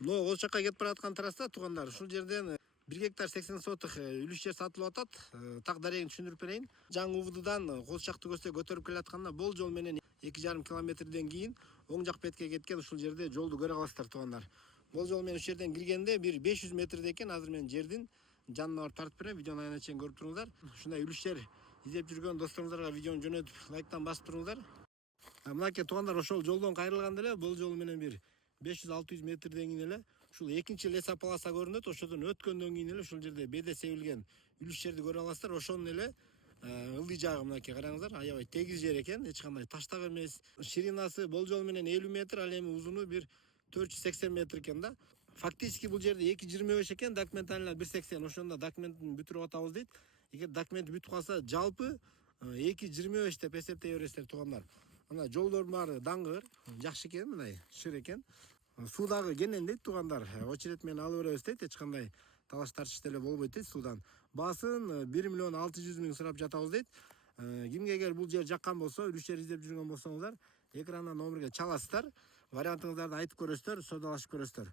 Но ол жакка кетип бараткан трасса туугандар, ушул жерден 1 гектар 80 соток үлүш жер сатылып атат. Так дарегин түшүндүрүп берейин. Жаңы УВДдан Козчак Түгөсүгө көтөрүп келатканда бул жол менен 2,5 километрден кийин оң жак бетке кеткен ушул жерде жолду көрө аласыздар туугандар. Бул жол менен ушул жерден киргенде бир 500 метрде экен. Азыр мен жердин жанына барып тартып берем. Видеону аянат чейин көрүп туруңуздар. Ушундай үлүш жер издеп жүргөн досторуңуздарга видеону жөнөтүп лайктан басып туруңуздар. Мынакей туугандар, ошол жолдон кайрылганда эле бул жол менен бир 500-600 метрден кийин эле ушул экинчи лесополоса көрүнөт. Ошодон өткөндөн кийин эле ушул жерде беде себилген үлүш жерди көрө аласыздар. Ошонун эле ылдый жагы мынакей караңыздар, аябай тегиз жер экен, эч кандай таштак эмес. Ширинасы бул жол менен 50 метр, ал эми узуну бир 480 метр экен да. Фактически бул жерде 2,25 экен, документально 1,80. Ошондо документин бүтүрүп атабыз дейт. Эгер документ бүтүп калса, жалпы 2,25 деп эсептей бересиздер туугандар. Мына жолдордун баары даңгыр, жакшы экен, мындай шыр экен. Суу дагы кенен дейт туугандар. Очерет менен алып беребиз дейт, эч кандай талаш тартыш деле болбойт дейт суудан. Баасын 1,6 миллион сурап жатабыз дейт. Кимге эгер бул жер жаккан болсо, үлүш жер издеп жүргөн болсоңуздар, экрандан номерге чаласыздар. Вариантыңыздарды айтып көрөсүздөр, содалашып көрөсүздөр.